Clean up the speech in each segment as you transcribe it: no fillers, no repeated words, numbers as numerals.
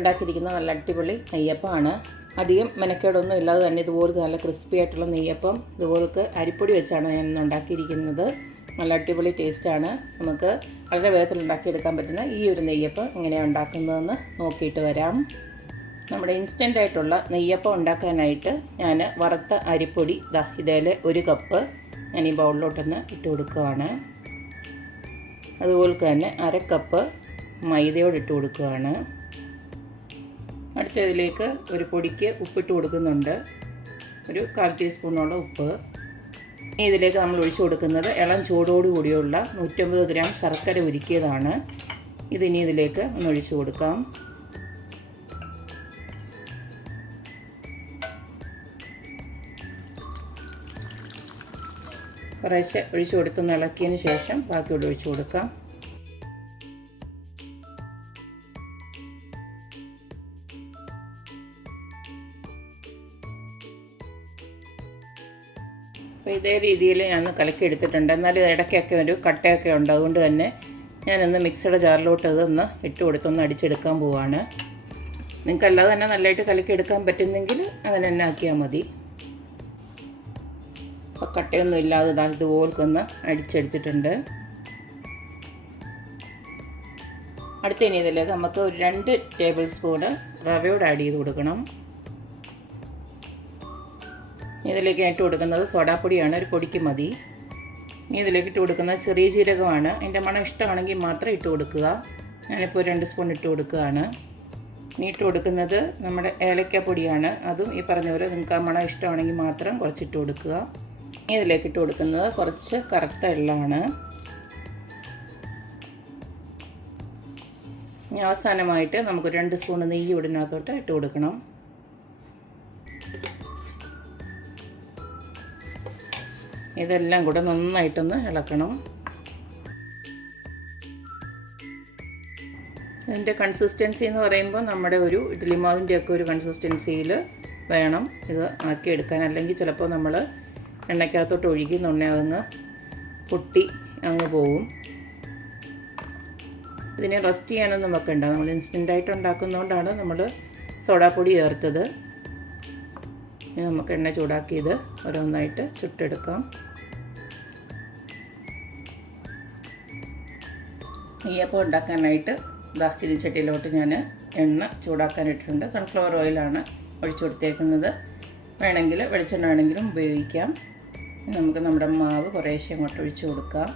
ഉണ്ടാക്കിയിരിക്കുന്ന നല്ല അടിപൊളി നെയ്യപ്പമാണ്. അധികം മെനക്കേടൊന്നും ഇല്ലാതെ തന്നെ ഇതുപോലത്തെ നല്ല ക്രിസ്പി ആയിട്ടുള്ള നെയ്യപ്പം ഇതുപോലത്തെ അരിപ്പൊടി വെച്ചാണ് ഞാൻ ഇന്ന് ഉണ്ടാക്കിയിരിക്കുന്നത്. നല്ല അടിപൊളി ടേസ്റ്റാണ്. നമുക്ക് വളരെ വേഗത്തിൽ ഉണ്ടാക്കിയെടുക്കാൻ പറ്റുന്ന ഈ ഒരു നെയ്യപ്പം എങ്ങനെയാണ് ഉണ്ടാക്കുന്നതെന്ന് നോക്കിയിട്ട് വരാം. നമ്മുടെ ഇൻസ്റ്റൻ്റ് ആയിട്ടുള്ള നെയ്യപ്പം ഉണ്ടാക്കാനായിട്ട് ഞാൻ വറുത്ത അരിപ്പൊടി ഇതേലെ 1 കപ്പ് ഞാൻ ഈ ബൗളിലോട്ടൊന്ന് ഇട്ട് കൊടുക്കുകയാണ്. അതുപോലെ തന്നെ 1/2 കപ്പ് മൈദയോട് ഇട്ട് കൊടുക്കുകയാണ്. അടുത്തതിലേക്ക് ഒരു പൊടിക്ക് ഉപ്പിട്ട് കൊടുക്കുന്നുണ്ട്, ഒരു 1/4 ടീസ്പൂണോളം ഉപ്പ്. ഇനി ഇതിലേക്ക് നമ്മൾ ഒഴിച്ചു കൊടുക്കുന്നത് ഇളം ചൂടോടുകൂടിയുള്ള 150 ഗ്രാം ശർക്കര ഉരുക്കിയതാണ്. ഇതിനി ഇതിലേക്ക് ഒന്ന് ഒഴിച്ചു കൊടുക്കാം. കുറേശ്ശെ ഒഴിച്ചു കൊടുത്തൊന്ന് ഇളക്കിയതിന് ശേഷം ബാക്കിയോട് ഒഴിച്ചു കൊടുക്കാം. അപ്പോൾ ഇതേ രീതിയിൽ ഞാൻ കലക്കി എടുത്തിട്ടുണ്ട്. എന്നാലും ഇടയ്ക്കൊക്കെ ഒരു കട്ടയൊക്കെ ഉണ്ട്. അതുകൊണ്ട് തന്നെ ഞാനൊന്ന് മിക്സിയുടെ ജാറിലോട്ട് ഇതൊന്ന് ഇട്ട് കൊടുത്തൊന്ന് അടിച്ചെടുക്കാൻ പോവുകയാണ്. നിങ്ങൾക്കല്ലാതെ തന്നെ നല്ലതായിട്ട് കലക്കി എടുക്കാൻ പറ്റുന്നെങ്കിൽ അങ്ങനെ തന്നെ ആക്കിയാൽ മതി. അപ്പോൾ കട്ടയൊന്നും ഇല്ലാതെ ഇതുപോലൊന്ന് അടിച്ചെടുത്തിട്ടുണ്ട്. അടുത്ത ഇനി ഇതിലേക്ക് നമുക്ക് ഒരു 2 ടേബിൾ സ്പൂണ് റവയോട് ആഡ് ചെയ്ത് കൊടുക്കണം. ഇതിലേക്ക് ഇട്ട് കൊടുക്കുന്നത് സോഡാപ്പൊടിയാണ്, ഒരു പൊടിക്ക് മതി. ഇനി ഇതിലേക്ക് ഇട്ട് കൊടുക്കുന്നത് ചെറിയ ജീരകമാണ്. അതിൻ്റെ മണം ഇഷ്ടമാണെങ്കിൽ മാത്രം ഇട്ട് കൊടുക്കുക. ഞാനിപ്പോൾ 2 സ്പൂൺ ഇട്ട് കൊടുക്കുകയാണ്. ഇനി ഇട്ട് കൊടുക്കുന്നത് നമ്മുടെ ഏലക്കാപ്പൊടിയാണ്. അതും ഈ പറഞ്ഞ പോലെ നിങ്ങൾക്ക് ആ മണം ഇഷ്ടമാണെങ്കിൽ മാത്രം കുറച്ചിട്ട് കൊടുക്കുക. ഇനി ഇതിലേക്ക് ഇട്ട് കൊടുക്കുന്നത് കുറച്ച് കറുത്ത എള്ളാണ്. ഇനി അവസാനമായിട്ട് നമുക്ക് 2 സ്പൂൺ നെയ്യ് ഇതിനകത്തോട്ട് ഇട്ട് കൊടുക്കണം. ഇതെല്ലാം കൂടെ നന്നായിട്ടൊന്ന് ഇളക്കണം. ഇതിൻ്റെ കൺസിസ്റ്റൻസി എന്ന് പറയുമ്പോൾ നമ്മുടെ ഒരു ഇഡ്ഡലി മാവിൻ്റെയൊക്കെ ഒരു കൺസിസ്റ്റൻസിയിൽ വേണം ഇത് ആക്കിയെടുക്കാൻ. അല്ലെങ്കിൽ ചിലപ്പോൾ നമ്മൾ എണ്ണയ്ക്കകത്തോട്ട് ഒഴിക്കുന്നുണ്ടെങ്കിൽ അതങ്ങ് പൊട്ടി അങ്ങ് പോവും. ഇതിനെ റെസ്റ്റ് ചെയ്യാനൊന്നും വെക്കണ്ട. നമ്മൾ ഇൻസ്റ്റൻ്റായിട്ട് ഉണ്ടാക്കുന്നതുകൊണ്ടാണ് നമ്മൾ സോഡാപ്പൊടി ചേർത്തത്. ഇനി നമുക്ക് എണ്ണ ചൂടാക്കിയത് ഓരോന്നായിട്ട് ചുട്ടെടുക്കാം. നെയ്യപ്പം ഉണ്ടാക്കാനായിട്ട് ചീനിച്ചട്ടിയിലോട്ട് ഞാൻ എണ്ണ ചൂടാക്കാനിട്ടിട്ടുണ്ട്. സൺഫ്ലവർ ഓയിലാണ് ഒഴിച്ചു കൊടുത്തേക്കുന്നത്. വേണമെങ്കിൽ വെളിച്ചെണ്ണ വേണമെങ്കിലും ഉപയോഗിക്കാം. നമുക്ക് നമ്മുടെ മാവ് കുറേശ്ശെ അങ്ങോട്ട് ഒഴിച്ചു കൊടുക്കാം.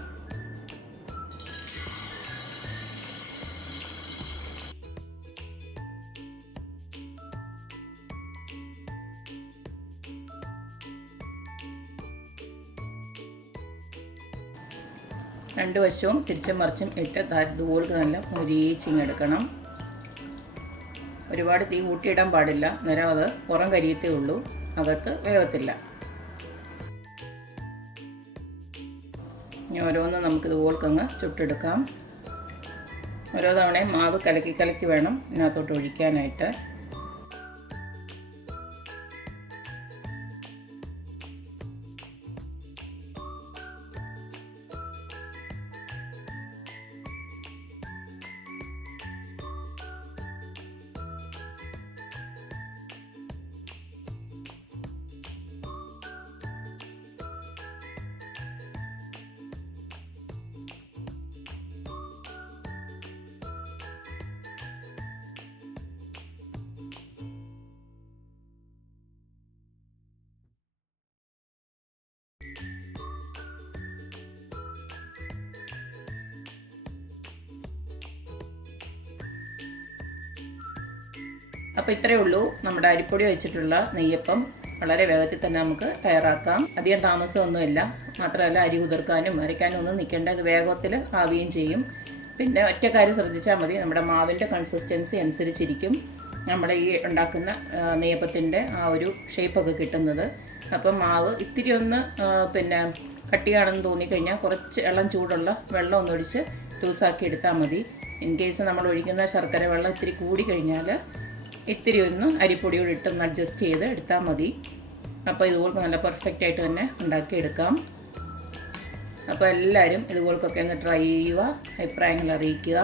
രണ്ട് വശവും തിരിച്ചും മറിച്ചും ഇട്ട് ഇതുപോലെ നല്ല മൊരിച്ചിങ്ങെടുക്കണം. ഒരുപാട് തീ കൂട്ടിയിടാൻ പാടില്ല, നേരം അത് പുറം കരിയത്തേ ഉള്ളൂ, അകത്ത് വേഗത്തില്ല. ഇനി ഓരോന്ന് നമുക്കിതുപോൽക്കങ്ങ് ചുട്ടെടുക്കാം. ഓരോ തവണയും മാവ് കലക്കി കലക്കി വേണം ഇതിനകത്തോട്ട് ഒഴിക്കാനായിട്ട്. അപ്പോൾ ഇത്രയേ ഉള്ളൂ നമ്മുടെ അരിപ്പൊടി വെച്ചിട്ടുള്ള നെയ്യപ്പം. വളരെ വേഗത്തിൽ തന്നെ നമുക്ക് തയ്യാറാക്കാം. അധികം താമസമൊന്നുമില്ല. മാത്രമല്ല അരി കുതിർക്കാനും അരയ്ക്കാനും ഒന്നും നിൽക്കേണ്ട. ഇത് വേഗത്തിൽ ആവുകയും ചെയ്യും. പിന്നെ ഒറ്റ കാര്യം ശ്രദ്ധിച്ചാൽ മതി, നമ്മുടെ മാവിൻ്റെ കൺസിസ്റ്റൻസി അനുസരിച്ചിരിക്കും നമ്മുടെ ഈ ഉണ്ടാക്കുന്ന നെയ്യപ്പത്തിൻ്റെ ആ ഒരു ഷേപ്പൊക്കെ കിട്ടുന്നത്. അപ്പം മാവ് ഇത്തിരി ഒന്ന് കട്ടിയാണെന്ന് തോന്നിക്കഴിഞ്ഞാൽ കുറച്ച് ഇളം ചൂടുള്ള വെള്ളം ഒന്നൊഴിച്ച് ലൂസാക്കി എടുത്താൽ മതി. ഇൻ കേസ് നമ്മൾ ഒഴിക്കുന്ന ശർക്കര വെള്ളം ഇത്തിരി കൂടി കഴിഞ്ഞാൽ ഇത്തിരി ഒന്ന് അരിപ്പൊടിയോട് ഇട്ടൊന്ന് അഡ്ജസ്റ്റ് ചെയ്ത് എടുത്താൽ മതി. അപ്പോൾ ഇതുപോലെ നല്ല പെർഫെക്റ്റ് ആയിട്ട് തന്നെ ഉണ്ടാക്കിയെടുക്കാം. അപ്പോൾ എല്ലാവരും ഇതുപോലൊക്കെ ഒന്ന് ട്രൈ ചെയ്യുക, അഭിപ്രായങ്ങൾ അറിയിക്കുക.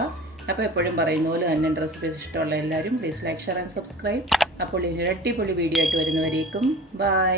അപ്പോൾ എപ്പോഴും പറയുന്ന പോലെ തന്നെ എൻ്റെ റെസിപ്പീസ് ഇഷ്ടമുള്ള എല്ലാവരും please like share and subscribe. അപ്പോൾ ഇനി അടിപൊളി വീഡിയോ ആയിട്ട് വരുന്നവരേക്കും ബൈ.